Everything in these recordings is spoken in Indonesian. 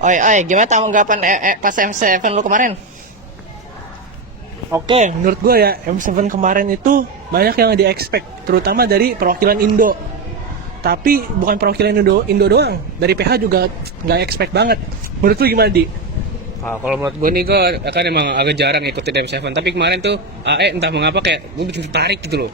Oi, oi, gimana tanggapan pas M7 lu kemarin? Oke, menurut gue ya M7 kemarin itu banyak yang di-expect, terutama dari perwakilan Indo. Tapi bukan perwakilan Indo doang, dari PH juga nggak expect banget. Menurut lu gimana, Di? Kalau menurut gue nih, gue kan emang agak jarang ikutin M7. Tapi kemarin tuh AE entah mengapa kayak gue bikin tertarik gitu loh.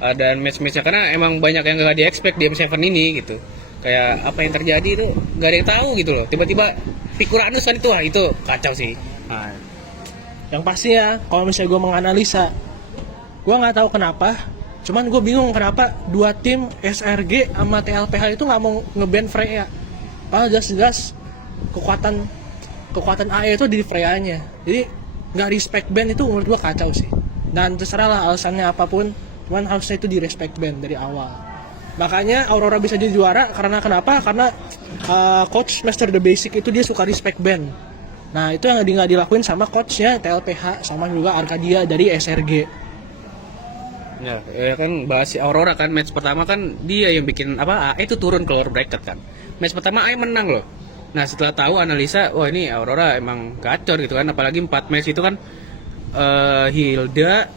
Dan match-matchnya karena emang banyak yang gak di-expect di M7 ini gitu. Kayak apa yang terjadi itu gak ada yang tahu gitu loh. Tiba-tiba Tikuranus kan itu, itu kacau sih. Nah, yang pasti ya, kalau misalnya gue menganalisa, gue nggak tahu kenapa, cuman gue bingung kenapa dua tim SRG sama TLPH itu nggak mau ngeband Freya. Padahal jelas-jelas kekuatan AE itu di Freya-nya. Jadi nggak respect band itu menurut gue kacau sih. Dan terserah lah alasannya apapun, cuman harusnya itu di respect band dari awal. Makanya Aurora bisa jadi juara karena kenapa? Karena coach Master the Basic itu dia suka respect band. Nah itu yang nggak dilakuin sama coachnya TLPH sama juga Arcadia dari SRG. Ya kan bahas si Aurora kan match pertama kan dia yang bikin apa AE itu turun ke lower bracket kan. Match pertama AE menang loh. Nah setelah tahu analisa, wah ini Aurora emang gacor gitu kan. Apalagi 4 match itu kan Hilda,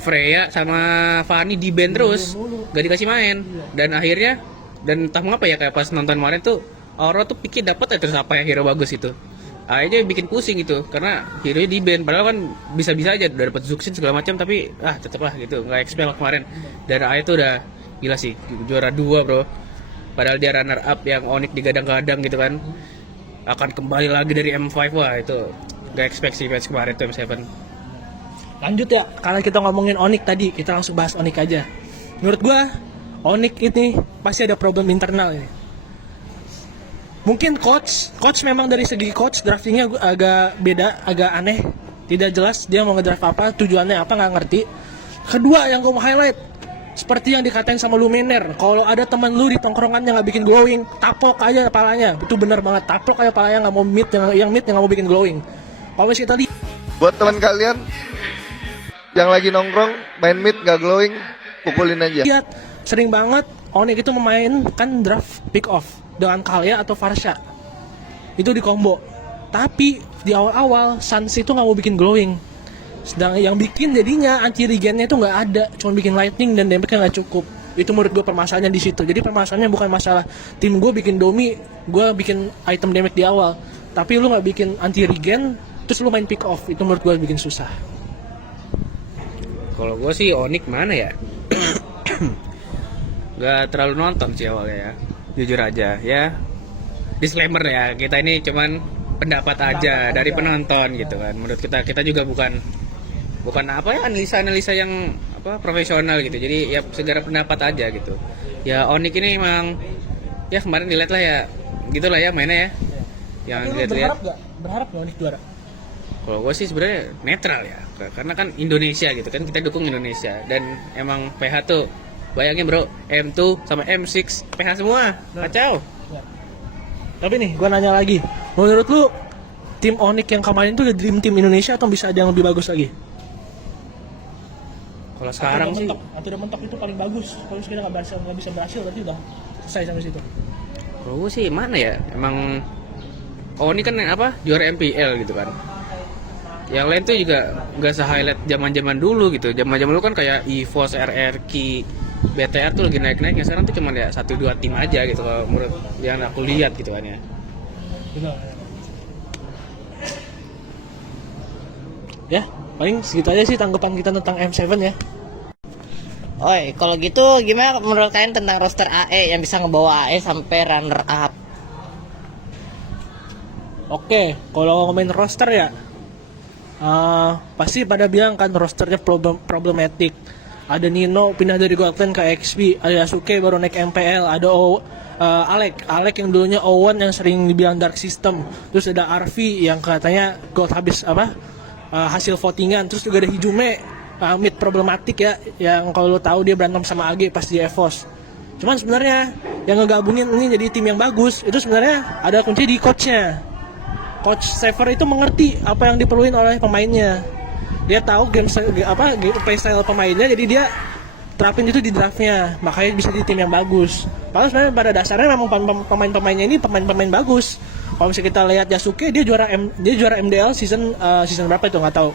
Freya sama Fanny di band terus, gak dikasih main. Dan akhirnya entah mengapa ya kayak pas nonton kemarin tuh Aurora tuh pikir dapat ya terus apa ya hero bagus itu. Akhirnya bikin pusing gitu karena hero di band padahal kan bisa-bisa aja udah dapat Zuxin segala macam tapi tetep lah gitu nggak expel kemarin. Dan AE tuh udah gila sih juara 2 bro. Padahal dia runner up yang Onyx digadang-gadang gitu kan akan kembali lagi dari M5. Wah itu gak expect sih match kemarin tuh M7. Lanjut ya, karena kita ngomongin Onyx tadi, kita langsung bahas Onyx aja. Menurut gua Onyx ini pasti ada problem internal ini. Mungkin coach memang dari segi coach draftingnya agak beda, agak aneh, tidak jelas dia mau ngedraft apa, tujuannya apa nggak ngerti. Kedua yang gue mau highlight, seperti yang dikatain sama Luminaire, kalau ada teman lu di tongkrongan yang nggak bikin glowing, taplok aja kepalanya. Itu bener banget, taplok aja kepalanya, nggak mau mid, yang mid yang nggak mau bikin glowing. Kalau misalnya kita buat teman kalian yang lagi nongkrong main mid gak glowing, pukulin aja. lihat sering banget Onyx itu memainkan draft pick off dengan Kalia atau Farsha itu di combo, tapi di awal-awal Sans itu nggak mau bikin glowing, sedang yang bikin jadinya anti regennya itu nggak ada, cuma bikin lightning dan damage-nya nggak cukup. Itu menurut gue permasalahannya di situ. Jadi permasalahannya bukan masalah tim gue bikin domi, gue bikin item damage di awal, tapi lu nggak bikin anti regen terus lu main pick off, itu menurut gue bikin susah. Kalau gue sih Onyx mana ya gak terlalu nonton sih awalnya ya, jujur aja ya, disclaimer ya, kita ini cuman pendapat aja dari penonton gitu kan. Menurut kita juga bukan apa ya analisa yang apa profesional gitu, jadi ya segera pendapat aja gitu ya. Onyx ini emang ya kemarin dilihat lah ya gitulah ya mainnya ya, yang dilihat berharap gak Onyx juara? kalau gue sih sebenarnya netral ya, karena kan Indonesia gitu kan, kita dukung Indonesia. Dan emang PH tuh bayangin bro, M2 sama M6 PH semua, kacau. Tapi nih, gue nanya lagi, menurut lu tim Onyx yang kemarin itu udah dream team Indonesia atau bisa ada yang lebih bagus lagi? Kalau sekarang sih, udah mentok itu paling bagus. Kalau kita nggak bisa berhasil, berarti udah selesai sampai situ. kalau gue sih mana ya, emang Onyx kan apa juara MPL gitu kan. Yang lain tuh juga nggak se-highlight zaman dulu gitu. Zaman dulu kan kayak EVOS, RRQ, BTR tuh lagi naik-naiknya. Sekarang tuh cuma ya 1-2 tim aja gitu kalau menurut yang aku lihat gitu kan ya. Benar. Ya, paling segitu aja sih tanggapan kita tentang M7 ya. Oi, kalau gitu gimana menurut kalian tentang roster AE yang bisa ngebawa AE sampai runner up? Oke, kalau ngomongin roster ya, pasti pada bilang kan rosternya problematik. Ada Nino pindah dari Goldland ke XP, ada Yasuke baru naik MPL, ada Alec yang dulunya O1 yang sering dibilang dark system, terus ada Arvi yang katanya gold habis hasil votingan, terus juga ada Hijume mid problematik ya, yang kalau lo tahu dia berantem sama AG pas di EVOS. Cuman sebenarnya yang ngegabungin ini jadi tim yang bagus itu sebenarnya ada kunci di coachnya. Coach Saver itu mengerti apa yang diperluin oleh pemainnya. Dia tahu playstyle pemainnya, jadi dia terapin itu di draftnya, makanya bisa di tim yang bagus. Padahal sebenarnya pada dasarnya memang pemain-pemainnya ini pemain-pemain bagus. Kalau misalnya kita lihat Yasuke, dia juara MDL season berapa itu nggak tahu.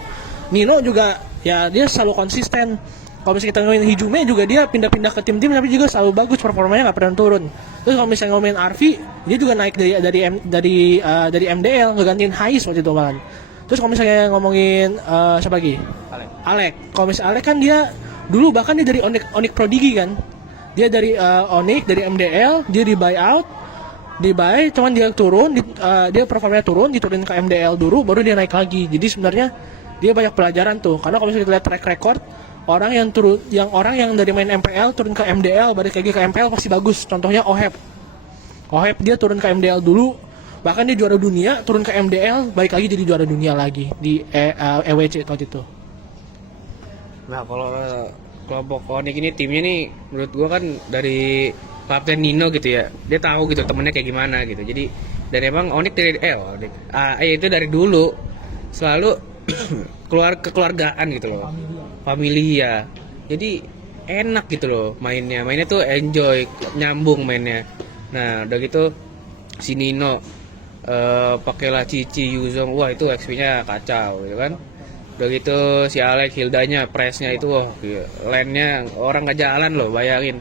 Nino juga ya dia selalu konsisten. Kalau misalnya kita ngomongin Hijume juga dia pindah-pindah ke tim-tim tapi juga selalu bagus, performanya nggak pernah turun. Terus kalau misalnya ngomongin Arvi, dia juga naik dari MDL ngegantiin Hais waktu itu malah. Terus kalau misalnya ngomongin siapa lagi? Alek. Kalau misalnya Alek kan dia dulu bahkan dia dari Onyx Prodigy kan. Dia dari Onyx, dari MDL, dia di buyout, cuman dia turun, dia performanya turun, diturunin ke MDL dulu, baru dia naik lagi. Jadi sebenarnya dia banyak pelajaran tuh. Karena kalau misalnya kita lihat track record, orang yang dari main MPL turun ke MDL, balik lagi ke MPL pasti bagus. Contohnya Oheb dia turun ke MDL dulu, bahkan dia juara dunia, turun ke MDL, balik lagi jadi juara dunia lagi di EWC waktu itu. Nah kalau kelompok Onyx ini timnya nih menurut gua kan dari Kapten Nino gitu ya, dia tahu gitu temennya kayak gimana gitu. Jadi dan emang Onyx itu dari dulu selalu kekeluargaan gitu loh, familia. Jadi enak gitu loh mainnya tuh enjoy, nyambung mainnya. Nah udah gitu si Nino pakailah Cici, Yuzong, wah itu XP-nya kacau gitu kan. Udah gitu si Alex, Hildanya, pressnya itu wah lane-nya orang nggak jalan loh, bayangin.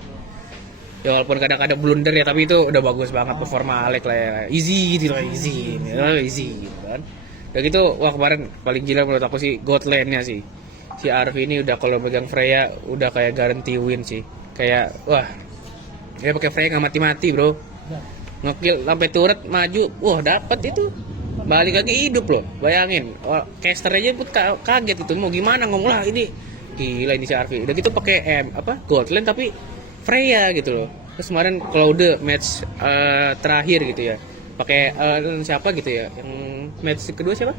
Ya walaupun kadang-kadang blunder ya, tapi itu udah bagus banget performa Alex lah ya. Easy gitu kan. Udah gitu wah kemarin paling gila menurut aku sih God lane-nya sih. Si Arvi ini udah kalau megang Freya udah kayak guarantee win sih. Kayak wah dia pakai Freya nggak mati-mati bro, ngekill sampai turret maju, wah dapat itu, balik lagi hidup loh, bayangin. Caster aja pun kaget itu, mau gimana ngomong lah ini gila ini si Arvi. Udah gitu pakai gold lane tapi Freya gitu loh. Terus kemarin Claude match terakhir gitu ya, pakai siapa gitu ya, yang match kedua siapa?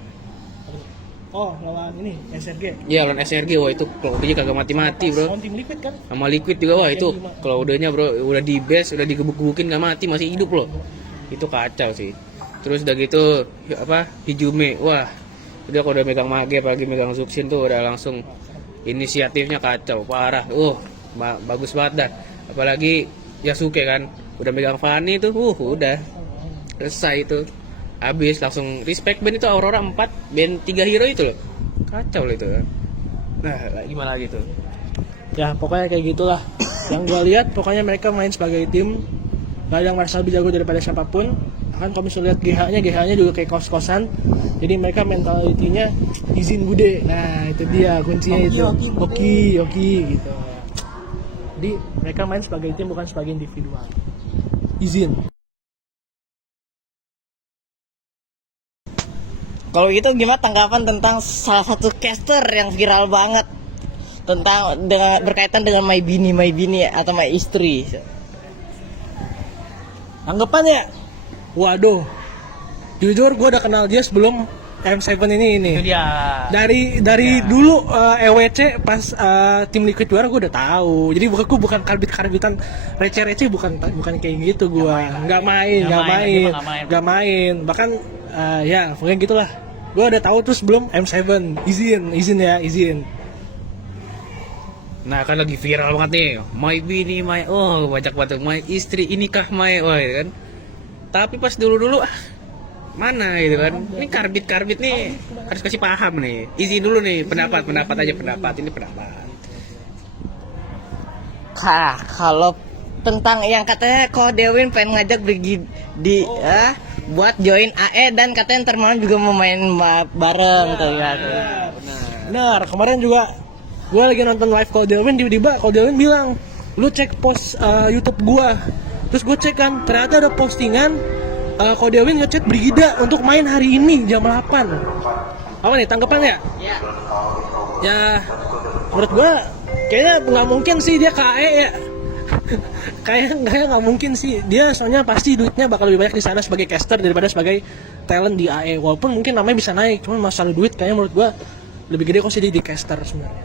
Oh, lawan ini SRG. Iya, lawan SRG. Wah, itu Claude-nya kagak mati-mati, Bro. On tim Liquid kan? Sama Liquid juga, wah itu Claude-nya, Bro, udah di base, udah digebuk-gebukin enggak mati, masih hidup loh. Itu kacau sih. Terus udah gitu Hijume. Wah, udah kalau udah megang mage apalagi megang Zuxin tuh udah langsung inisiatifnya kacau, parah. Bagus banget dah. Apalagi Yasuke kan, udah megang Fanny tuh, udah selesai itu. Habis langsung respect band itu Aurora 4, band 3 hero itu loh. Kacau loh itu. Nah, gimana lagi tuh? Ya, pokoknya kayak gitulah. Yang gua lihat pokoknya mereka main sebagai tim. Gak ada yang merasa lebih jago daripada siapapun. Kan kalau misalnya lihat GH-nya juga kayak kos-kosan. Jadi mereka mentalitinya izin bude. Nah, itu dia kuncinya itu. Oke gitu. Jadi mereka main sebagai tim bukan sebagai individual. Izin. Kalau gitu gimana tanggapan tentang salah satu caster yang viral banget berkaitan dengan My Bini atau My Istri? Anggapannya, waduh, jujur gue udah kenal dia sebelum M7 ini. Itu dia. Dari dulu EWC pas tim Liquid juara gue udah tahu. Jadi bukan karbitan receh bukan kayak gitu gue. Nggak main. Bahkan ya pokoknya gitulah. Gue udah tahu terus belum M7 izin. Nah kan lagi viral banget nih, My Bini, banyak banget My Istri, inikah My, kan. Tapi pas dulu mana gitu kan, ini karbit nih harus kasih paham nih, izin dulu nih, pendapat ini pendapat. Kalau tentang yang katanya Dewin pengen ngajak buat join AE dan katanya ntar malam juga mau main bareng tuh ya. Benar, kemarin juga gue lagi nonton live Dewin, tiba-tiba Dewin bilang, lu cek post YouTube gue. Terus gue cek kan, ternyata ada postingan Dewin ngechat Brigida untuk main hari ini jam 8. Apa nih tanggapannya? Iya. Ya, menurut gue kayaknya nggak mungkin sih dia ke AE ya. Kayaknya nggak mungkin sih. Dia soalnya pasti duitnya bakal lebih banyak di sana sebagai caster daripada sebagai talent di AE. Walaupun mungkin namanya bisa naik, cuman masalah duit kayaknya menurut gue lebih gede kok sih di caster sebenarnya.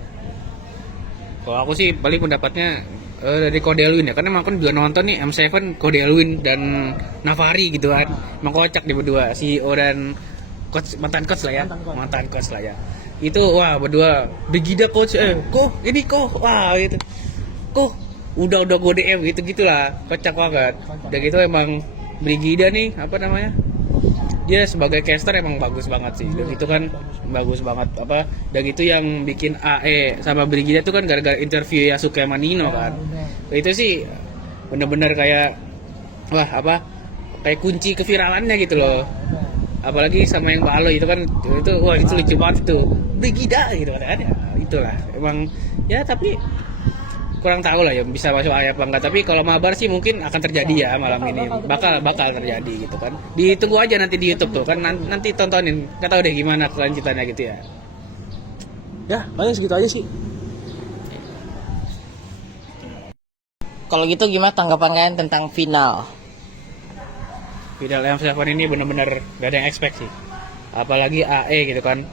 Kalau aku sih paling pendapatnya dari Delwin ya, karena emang kan juga nonton nih M7, Delwin dan Navari gitu kan, emang kocak dia berdua, CEO dan mantan coach lah ya, itu wah berdua Brigida coach, wah gitu, udah go DM gitu lah, kocak banget. Udah gitu emang Brigida nih apa namanya, dia sebagai caster emang bagus banget sih. Dan itu kan bagus banget apa. Dan itu yang bikin AE sama Brigida itu kan gara-gara interview Yasuke sama Nino kan. Itu sih bener-bener kayak wah apa kayak kunci keviralannya gitu loh. Apalagi sama yang Balo itu kan itu wah itu lucu banget itu Brigida gitu kan ya, itulah emang ya tapi kurang tahu lah ya bisa masuk AE apa enggak, tapi kalau mabar sih mungkin akan terjadi ya malam ini bakal terjadi gitu kan, ditunggu aja nanti di YouTube tuh kan nanti tontonin, nggak tahu deh gimana kelanjutannya gitu ya. Ya paling segitu aja sih. Kalau gitu gimana tanggapan kalian tentang final? Final M7 ini bener-bener gak ada yang expect sih, apalagi AE gitu kan,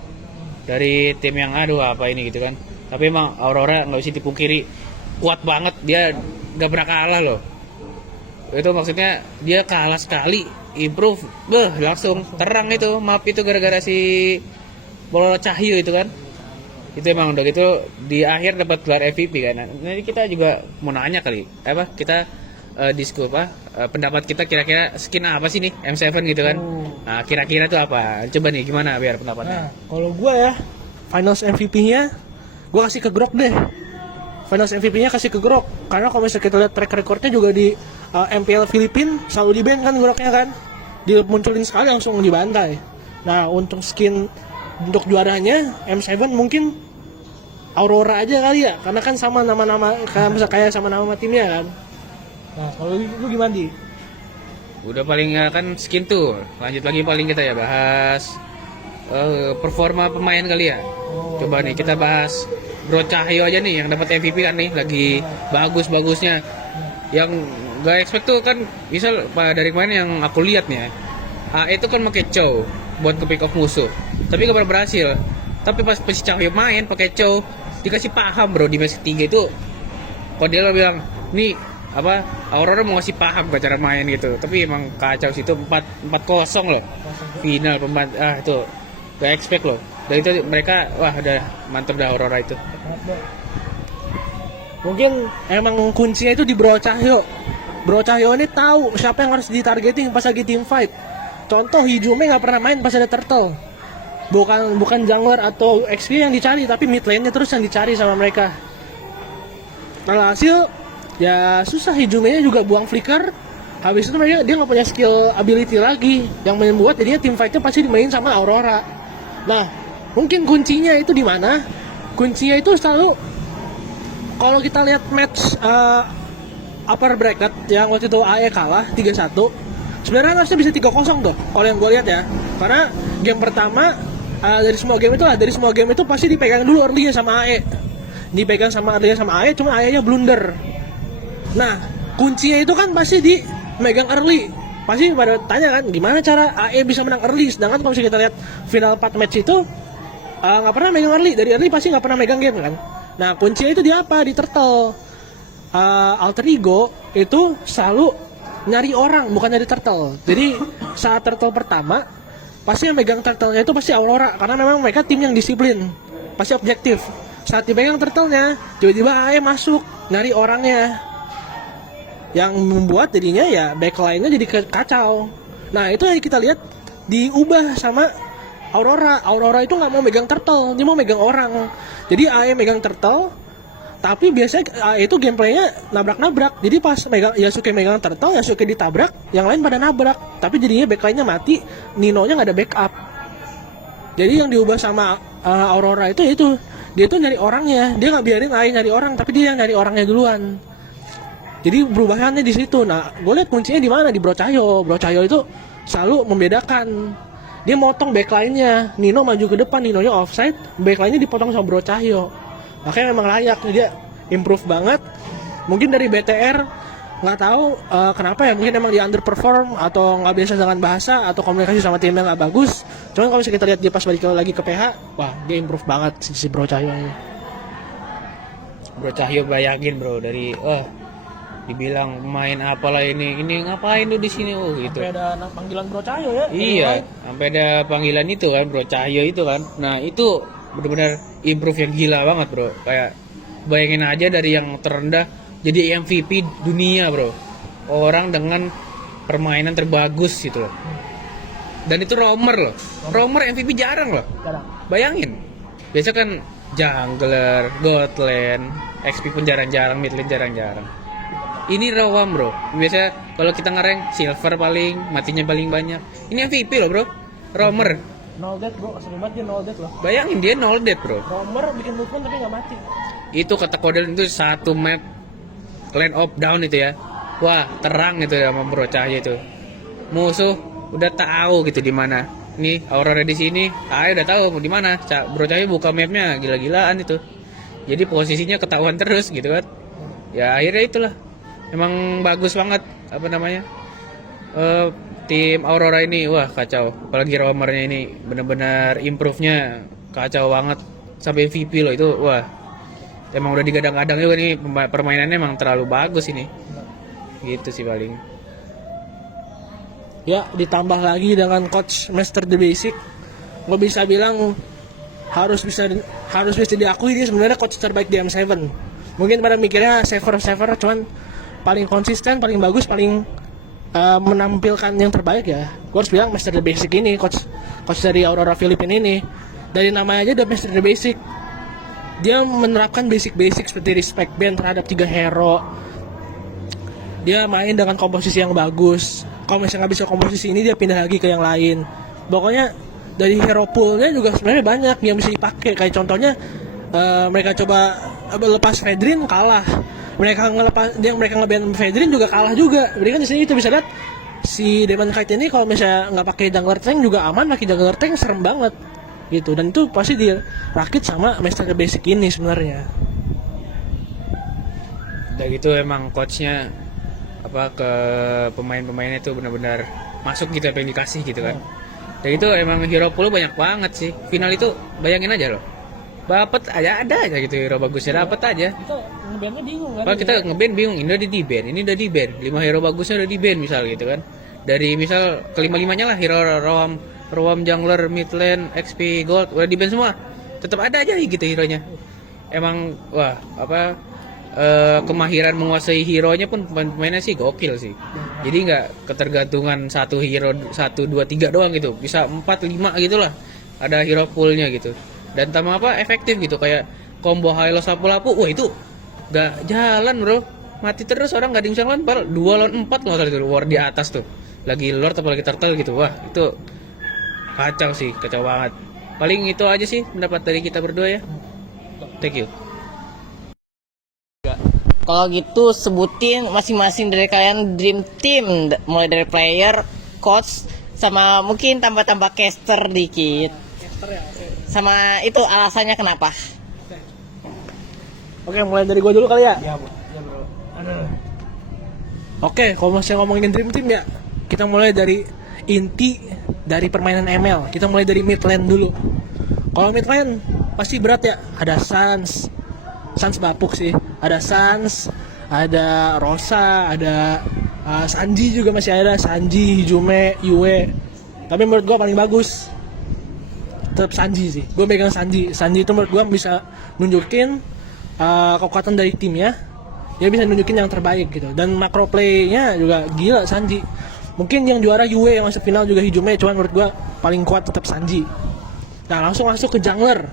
dari tim yang aduh apa ini gitu kan, tapi emang Aurora nggak bisa dipungkiri kuat banget, dia gak pernah kalah loh. Itu maksudnya dia kalah sekali improve langsung terang itu map itu gara-gara si Bolo Cahyo itu kan, itu emang udah gitu di akhir dapat gelar MVP kan. Nanti kita juga mau nanya kali apa kita disku apa pendapat kita kira-kira skin apa sih nih M7 gitu kan. Nah kira-kira tuh apa, coba nih gimana biar pendapatnya. Nah, kalau gue ya finals MVP-nya gue kasih ke Grok deh. Finals MVP-nya kasih ke Grok karena kalau misalnya kita lihat track record-nya juga di MPL Filipina selalu di-ban kan Groknya kan, dimunculin sekali langsung dibantai. Nah untuk skin untuk juaranya M7 mungkin Aurora aja kali ya, karena kan sama nama-nama kayak sama nama timnya kan. Nah kalau lu gimana Di? Udah paling kan skin tuh, lanjut lagi paling kita ya bahas performa pemain kali ya. Coba nih kita bahas Bro Cahyo aja nih yang dapat MVP kan nih, lagi bagus-bagusnya. Yang gak expect tuh kan misal dari kemarin yang aku lihat nih ya, AE itu kan pakai Chow buat ke pick off musuh, tapi gak pernah berhasil. Tapi pas si Cahyo main pakai Chow dikasih paham bro di match ketiga itu, kok dia lo bilang nih apa Aurora mau ngasih paham ke cara main gitu, tapi emang kacau sih itu 4-0 loh final itu gak expect loh. Dan itu mereka wah udah mantep dah Aurora itu. Mungkin emang kuncinya itu di Bro Cahyo. Bro Cahyo ini tahu siapa yang harus ditargeting pas lagi team fight. Contoh Hijume nggak pernah main pas ada turtle. Bukan jungler atau XP yang dicari, tapi mid lane-nya terus yang dicari sama mereka. Alhasil ya susah, Hijume-nya juga buang flicker. Habis itu dia nggak punya skill ability lagi yang membuat jadinya team fight-nya pasti dimainin sama Aurora. Nah, mungkin kuncinya itu di mana? Kuncinya itu selalu kalau kita lihat match upper bracket yang waktu itu AE kalah 3-1, sebenarnya harusnya bisa 3-0 tuh kalau yang gue lihat ya. Karena game pertama dari semua game itu pasti dipegang dulu early-nya sama AE. Dipegang sama AE, cuma AE-nya blunder. Nah, kuncinya itu kan pasti di megang early. Pasti pada tanya kan, gimana cara AE bisa menang early? Sedangkan kalau kita lihat final 4 match itu nggak pernah megang early. Dari early pasti nggak pernah megang game kan. Nah, kuncinya itu di apa? Di turtle. Alter Ego itu selalu nyari orang, bukan nyari turtle. Jadi saat turtle pertama, pasti yang megang turtle-nya itu pasti Aurora, karena memang mereka tim yang disiplin, pasti objektif. Saat dipegang turtle-nya, tiba-tiba AE masuk nyari orangnya, yang membuat jadinya ya backline-nya jadi kacau. Nah itu yang kita lihat diubah sama Aurora. Aurora itu nggak mau megang turtle, dia mau megang orang. Jadi AE megang turtle, tapi biasanya AE itu gameplaynya nabrak-nabrak. Jadi pas Yasuke megang turtle, Yasuke ditabrak, yang lain pada nabrak. Tapi jadinya backline-nya mati, Nino-nya nggak ada backup. Jadi yang diubah sama Aurora itu dia tuh nyari orangnya. Dia nggak biarin AE nyari orang, tapi dia yang nyari orangnya duluan. Jadi perubahannya di situ. Nah, gue lihat kuncinya di mana? Di Bro Cahyo. Bro Cahyo itu selalu membedakan. Dia motong backline-nya. Nino maju ke depan, Nino-nya offside, backline-nya dipotong sama Bro Cahyo. Makanya memang layak, dia improve banget. Mungkin dari BTR nggak tahu kenapa ya, mungkin emang dia underperform atau nggak biasa dengan bahasa atau komunikasi sama timnya nggak bagus. Cuman kalau misalnya kita lihat dia pas balik lagi ke PH, wah dia improve banget si Bro Cahyo ini. Bro Cahyo bayangin bro dari dibilang main apalah ini ngapain lu di sini gitu. Sampai ada panggilan Bro Cahyo ya. Iya, sampai ada panggilan itu kan Bro Cahyo itu kan. Nah, itu benar-benar improve yang gila banget, Bro. Kayak bayangin aja dari yang terendah jadi MVP dunia, Bro. Orang dengan permainan terbagus gitu loh. Dan itu roamer loh. Roamer MVP jarang loh. Jarang. Bayangin. Biasa kan jungler, gold lane, XP pun jarang-jarang, mid lane jarang-jarang. Ini roam bro. Biasa kalau kita ngerank silver paling, matinya paling banyak. Ini MVP loh bro. Roamer. No death bro, sering banget dia no death loh. Bayangin dia 0 death bro. Romer bikin movement tapi nggak mati. Itu kata Kodel itu satu map land of down itu ya. Wah, terang itu ya sama Bro Cahyo itu. Musuh udah tahu gitu di mana. Nih, Aurora di sini, udah tahu di mana. Bro Cahyo buka mapnya gila-gilaan itu. Jadi posisinya ketahuan terus gitu kan. Ya akhirnya itulah. Emang bagus banget apa namanya? Tim Aurora ini wah kacau. Apalagi roamernya ini benar-benar improve-nya kacau banget sampai MVP loh itu. Wah. Emang udah digadang-gadang juga nih permainannya emang terlalu bagus ini. Gitu sih paling. Ya, ditambah lagi dengan coach Master the Basic. Gue bisa bilang harus bisa diakui dia sebenarnya coach terbaik di M7. Mungkin pada mikirnya saver cuman paling konsisten, paling bagus, paling menampilkan yang terbaik ya. Gue harus bilang Master the Basic ini coach dari Aurora Filipina ini. Dari namanya aja udah Master the Basic. Dia menerapkan basic seperti respect band terhadap 3 hero. Dia main dengan komposisi yang bagus. Kalau misalnya nggak bisa komposisi ini dia pindah lagi ke yang lain. Pokoknya dari hero poolnya juga sebenarnya banyak yang bisa dipakai. Kayak contohnya mereka coba lepas Fedrin kalah. Mereka nge-ban Fedrin juga kalah juga. Jadi kan di sini kita bisa lihat si Demon Knight ini kalau misalnya nggak pakai jungler tank juga aman, pakai jungler tank serem banget. Gitu, dan itu pasti dirakit sama Master the Basic ini sebenarnya. Udah gitu emang coachnya apa ke pemain-pemainnya itu benar-benar masuk gitu apa yang dikasih gitu kan. Dan itu emang hero pool banyak banget sih. Final itu bayangin aja loh. Dapet aja ada aja gitu hero bagusnya dapet aja. Kita nge-ban-nya bingung kan. Kalau kita nge-ban bingung, ini udah di-ban, ini udah di-ban. 5 hero bagusnya udah di-ban misal gitu kan. Dari misal kelima-limanya lah hero roam jungler, mid lane, XP, gold udah di-ban semua. Tetap ada aja gitu hero-nya. Emang wah, apa kemahiran menguasai hero-nya pun pemainnya sih gokil sih. Jadi nggak ketergantungan satu hero 1 2 3 doang gitu. Bisa 4 5 gitulah. Ada hero pool-nya gitu. Dan tambah apa efektif gitu kayak combo Hilo Sapu-Lapu. Wah, itu nggak jalan, Bro. Mati terus orang nggak ada yang bisa lawan. 2 lawan 4 nggak salah itu war di atas tuh. Lagi lord apalagi turtle gitu. Wah, itu kacau sih, kacau banget. Paling itu aja sih pendapat dari kita berdua ya. Thank you. Kalau gitu sebutin masing-masing dari kalian dream team, mulai dari player, coach, sama mungkin tambah-tambah caster dikit. Sama itu alasannya kenapa? Oke, mulai dari gua dulu kali ya. Iya, Bro. Oke, kalau masih ngomongin dream team ya, kita mulai dari inti dari permainan ML. Kita mulai dari mid lane dulu. Kalau mid lane pasti berat ya. Ada Sans bapuk sih. Ada Sans, ada Rosa, ada Sanji juga masih ada. Sanji, Hijume, Yue. Tapi menurut gua paling bagus tetap Sanji sih. Gue megang Sanji. Sanji itu menurut gue bisa nunjukin kekuatan dari timnya. Dia bisa nunjukin yang terbaik gitu. Dan macro play-nya juga gila Sanji. Mungkin yang juara Yue yang masuk final juga Hijume, cuman menurut gue paling kuat tetap Sanji. Nah, langsung masuk ke jungler.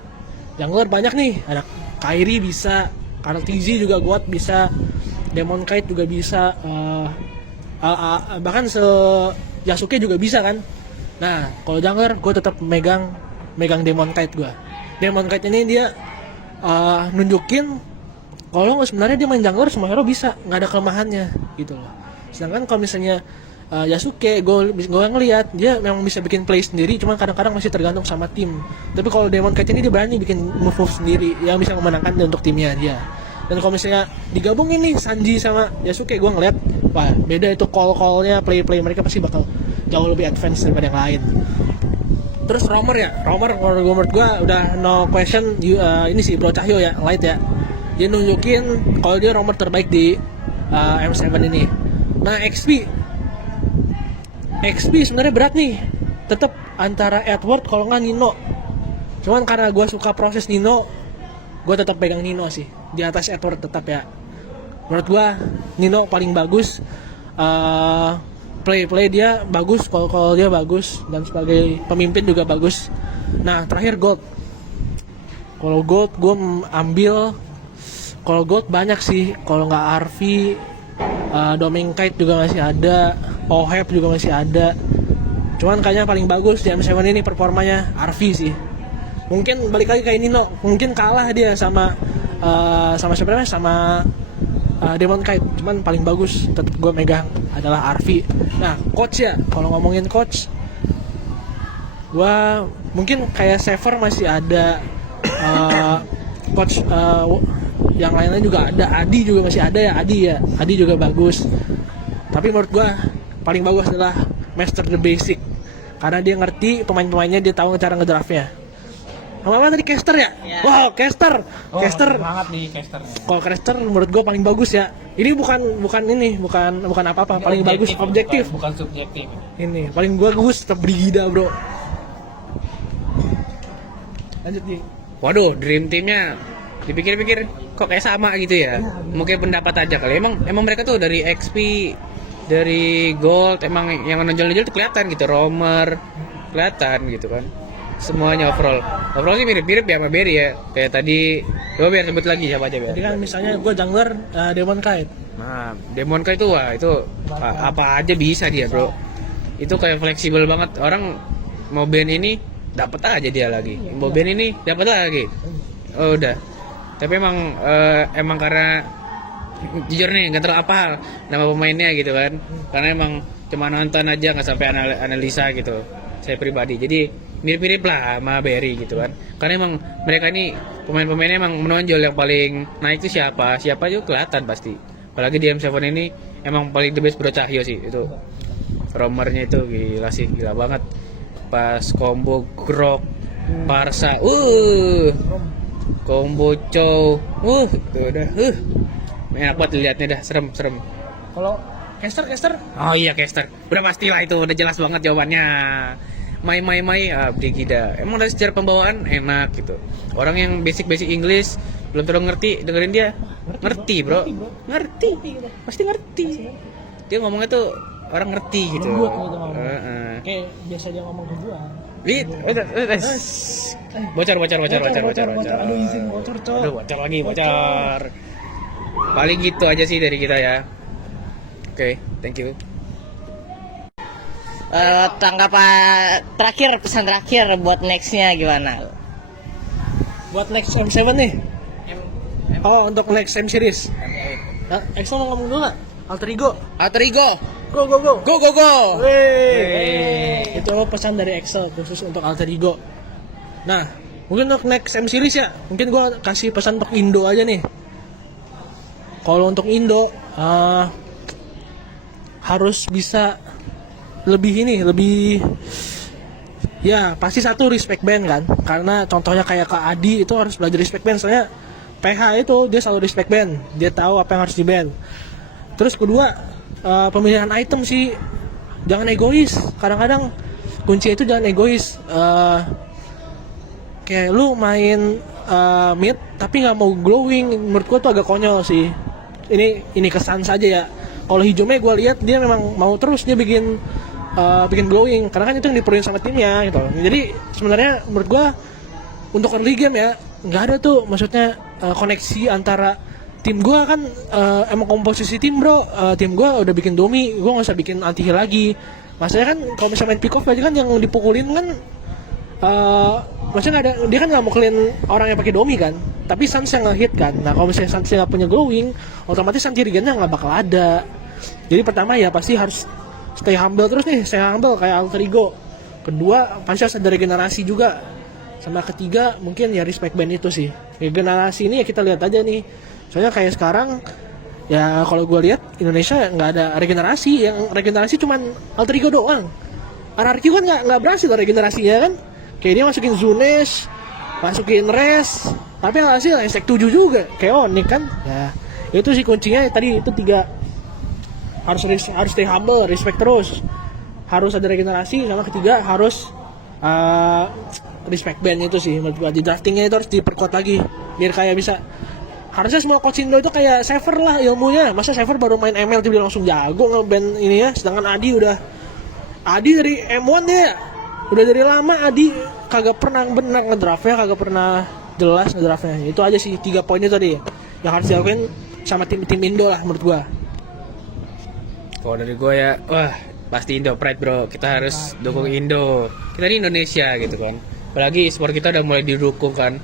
Jungler banyak nih. Ada Kairi bisa, Karl TZ juga kuat bisa, Demon Knight juga bisa, bahkan Yasuke juga bisa kan. Nah, kalau jungler gue tetap megang Demon Knight gue. Demon Knight ini dia nunjukin kalau sebenarnya dia main jungler semua hero bisa, nggak ada kelemahannya gitu loh. Sedangkan kalau misalnya Yasuke, gue ngeliat dia memang bisa bikin play sendiri, cuman kadang-kadang masih tergantung sama tim. Tapi kalau Demon Knight ini dia berani bikin move sendiri yang bisa memenangkan untuk timnya dia. Dan kalau misalnya digabungin nih Sanji sama Yasuke, gue ngeliat wah beda itu call-callnya, play mereka pasti bakal jauh lebih advance daripada yang lain. Terus Roamer menurut gue udah no question. Ini sih Bro Cahyo ya, light ya. Dia nunjukin kalau dia Roamer terbaik di M7 ini. Nah XP sebenarnya berat nih. Tetap antara Edward kalau nggak Nino. Cuman karena gue suka proses Nino, gue tetap pegang Nino sih. Di atas Edward tetap ya. Menurut gue Nino paling bagus. play dia bagus, call dia bagus, dan sebagai pemimpin juga bagus. Nah terakhir GOAT. Kalau GOAT gue ambil, kalau GOAT banyak sih. Kalau nggak Harvey, Domingkite juga masih ada, Oheb juga masih ada. Cuman kayaknya paling bagus di M7 ini performanya Harvey sih. Mungkin balik lagi kayak Nino, mungkin kalah dia sama siapa namanya, sama Demon Kite. Cuman paling bagus tetap gue megang adalah Harvey. Nah coach ya, kalau ngomongin coach, gue mungkin kayak Sever masih ada, coach yang lainnya juga ada. Adi juga masih ada ya, Adi juga bagus. Tapi menurut gue paling bagus adalah Master the Basic, karena dia ngerti pemain-pemainnya, dia tahu cara ngedraftnya. Apa tadi Caster ya? Ya. Wow, Caster. Caster. Semangat nih caster. Kalau Caster menurut gue paling bagus ya. Ini bukan apa-apa, paling bagus objektif. Bukan subjektif. Ini paling bagus tetap Brigida, bro. Lanjut nih. Waduh, dream teamnya dipikir-pikir kok kayak sama gitu ya. Mungkin pendapat aja kali. Emang mereka tuh dari XP, dari Gold, emang yang menonjol-nonjol tuh kelihatan gitu. Romer kelihatan gitu kan. Semuanya overall sih mirip-mirip ya sama Berry ya. Kayak tadi, coba biar sebut lagi siapa aja biar. Jadi kan misalnya gue jungler Demon Kite. Nah, Demon Kai itu wah itu apa aja bisa dia, bro. Itu kayak fleksibel banget. Orang mau band ini dapat aja dia lagi. Mau band ini dapat lagi. Oh, udah. Tapi emang karena jujur nih nggak terlalu apa nama pemainnya gitu kan. Karena emang cuma nonton aja, nggak sampai analisa gitu. Saya pribadi. Jadi mirip-mirip lah sama Berry gitu kan. Karena emang mereka ini pemainnya emang menonjol, yang paling naik itu siapa juga kelihatan pasti. Apalagi di M7 ini emang paling the best Bro Cahyo sih itu. Romernya itu gila banget. Pas combo Grok, Parsa, combo Chow, itu udah, enak banget dilihatnya dah, serem. Kalau Caster. Oh iya Caster, udah pastilah itu, udah jelas banget jawabannya. Mai Brigida. Emang dari secara pembawaan enak gitu. Orang yang basic English belum terlalu ngerti, dengerin dia ngerti bro. Ngerti. Pasti ngerti. Dia ngomongnya tuh orang ngerti gitu. Lembut gitu ngomong. Kayak biasa dia ngomong ke gua. Bocor. Aduh izin bocor, Cok. Aduh, bocor. Paling gitu aja sih dari kita ya. Oke, thank you. Tanggapan terakhir, pesan terakhir buat nextnya gimana? Buat next M7 nih. Oh, untuk next M series. Exo mau ngomong dulu nggak? Alter Ego. Go. Wey. Itu pesan dari Excel khusus untuk Alter Ego. Nah, mungkin untuk next M series ya, mungkin gue kasih pesan untuk Indo aja nih. Kalau untuk Indo harus bisa lebih ya pasti satu respect band kan, karena contohnya kayak Kak Adi itu harus belajar respect band. Soalnya PH itu dia selalu respect band, dia tahu apa yang harus di band. Terus kedua, pemilihan item sih jangan egois. Kadang-kadang kunci itu jangan egois. Kayak lu main mid tapi nggak mau glowing, menurut gua tuh agak konyol sih. Ini kesan saja ya. Kalau Hijome gue lihat dia memang mau terus dia bikin glowing, karena kan itu yang diperluin sama timnya gitu. Jadi sebenarnya menurut gue untuk early game ya nggak ada tuh, maksudnya koneksi antara tim gue kan emang komposisi tim bro. Tim gue udah bikin domi, gue nggak usah bikin anti heal lagi. Maksudnya kan kalau misalnya main pick off aja kan yang dipukulin kan maksudnya nggak ada, dia kan nggak mau clean orang yang pakai domi kan, tapi Sans yang nge-hit kan. Nah kalau misalnya Sans nggak punya glowing, otomatis anti regennya nggak bakal ada. Jadi pertama ya pasti harus stay humble terus nih, stay humble kayak Alter Ego. Kedua pasti harus ada regenerasi juga. Sama ketiga mungkin ya respect band itu sih. Regenerasi ini ya kita lihat aja nih. Soalnya kayak sekarang ya kalau gue lihat Indonesia nggak ada regenerasi, yang regenerasi cuman Alter Ego doang. RRQ kan nggak berhasil regenerasinya kan. Kayak dia masukin Zunes, masukin Res, tapi hasil Insect 7 juga kayak Onyx kan. Ya itu sih kuncinya tadi, itu 3. Harus stay humble, respect terus, harus ada regenerasi, sama ketiga harus respect band itu sih. Menurut gua di draftingnya itu harus diperkuat lagi biar kayak bisa harusnya semua coach Indo itu kayak Sever lah ilmunya. Masa Sever baru main ML tiba langsung jago nge-ban ini ya, sedangkan Adi dari M1 dia udah dari lama. Adi kagak pernah benar ngedraftnya, kagak pernah jelas ngedraftnya. Itu aja sih 3 poin itu tadi yang harus dilakuin sama tim Indo lah menurut gua. Kalau dari gue ya, wah pasti Indo Pride bro. Kita harus dukung Indo. Kita di Indonesia gitu kan. Apalagi sport kita udah mulai didukung kan.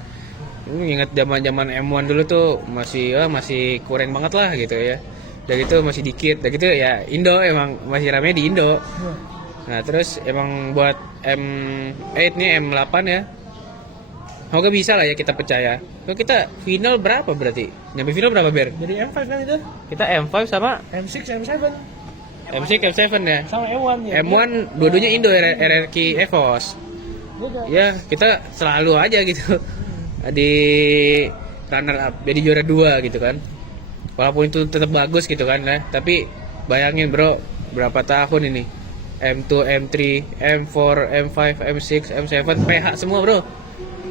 Ingat zaman M1 dulu tuh masih kurang banget lah gitu ya. Dan itu masih dikit. Dan gitu ya Indo emang masih rame di Indo. Nah terus emang buat M8 nih M8 ya. Semoga bisa lah ya kita percaya. Kalau kita final berapa berarti? Nyampe final berapa Ber? Jadi M5 kan itu, Kita M5 sama M6, M7 M6, M7 ya. sama M1 ya. M1 dua-duanya Indo RRQ EVOS. Ya kita selalu aja gitu di runner up, jadi juara 2 gitu kan. Walaupun itu tetap bagus gitu kan ya. Tapi bayangin bro, berapa tahun ini? M2, M3, M4, M5, M6, M7, PH semua bro.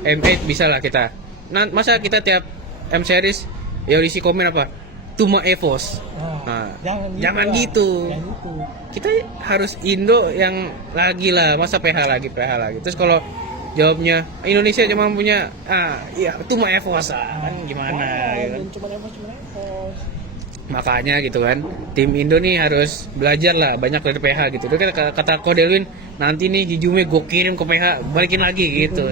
M8 bisa lah kita. Nah, masa kita tiap M series ya isi komen apa? Tuma EVOS. Nah, jangan gitu. Kita harus Indo yang lagi lah, masa PH lagi. Terus kalau jawabnya Indonesia cuma punya iya Tuma EVOS kan gimana gitu. Makanya gitu kan, tim Indo nih harus belajar lah banyak dari PH gitu. Itu kata Kodelwin, nanti nih Jijume gue kirim ke PH, balikin lagi gitu.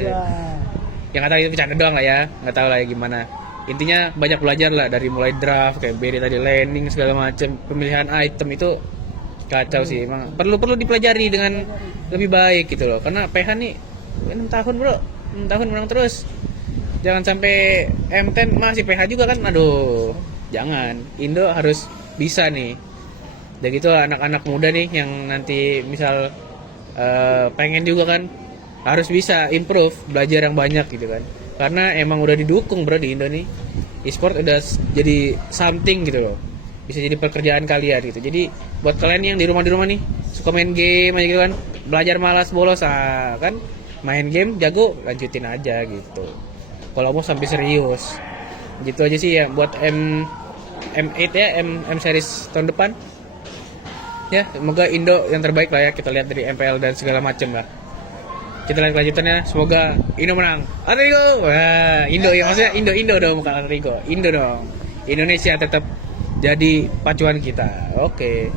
Yang kata itu bercanda doang lah ya, nggak tahu lah ya gimana. Intinya banyak belajar lah dari mulai draft kayak beri tadi landing segala macam, pemilihan item itu kacau sih. Emang perlu dipelajari dengan lebih baik gitu loh. Karena PH nih 6 tahun bro, 6 tahun menang terus. Jangan sampai M10 masih PH juga kan, aduh. Jangan, Indo harus bisa nih. Dan gitu anak-anak muda nih yang nanti misal pengen juga kan, harus bisa improve, belajar yang banyak gitu kan. Karena emang udah didukung bro di Indo nih. E-sport udah jadi something gitu loh. Bisa jadi pekerjaan kalian gitu. Jadi buat kalian yang di rumah nih suka main game aja gitu kan, belajar malas bolos kan, main game jago lanjutin aja gitu. Kalau mau sampai serius. Gitu aja sih ya buat M8 ya, M series tahun depan. Ya, semoga Indo yang terbaik lah ya, kita lihat dari MPL dan segala macam lah. Kita lihat kelanjutannya, semoga Indo menang. Atletico. Wah, Indo ya, maksudnya Indo dong, bukan Atletico. Indo dong. Indonesia tetap jadi pacuan kita. Oke.